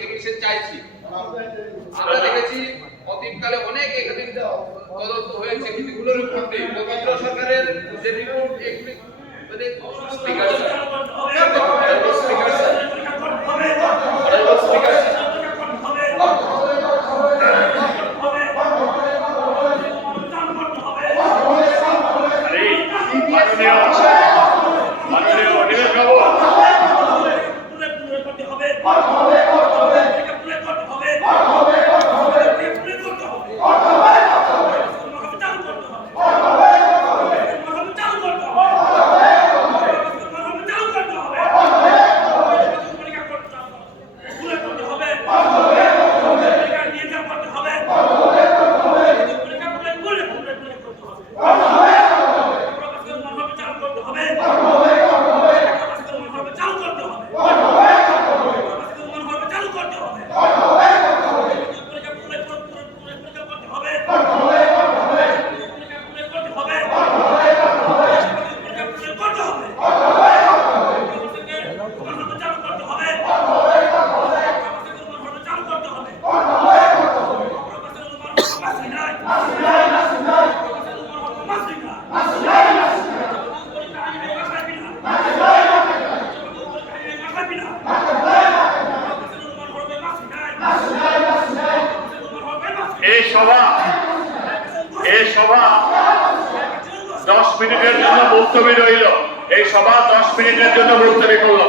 Commission চাইছি। আমরা দেখেছি অতীতকালে অনেক এখানে তদন্ত হয়েছে, কিন্তু এগুলোর রিপোর্ট নেই। কেন্দ্র সরকারের যে রিপোর্ট এগুলি মানে এই সভা 10 মিনিটের জন্য মুলতবি রইল। এই সভা 10 মিনিটের জন্য মুলতবি করল।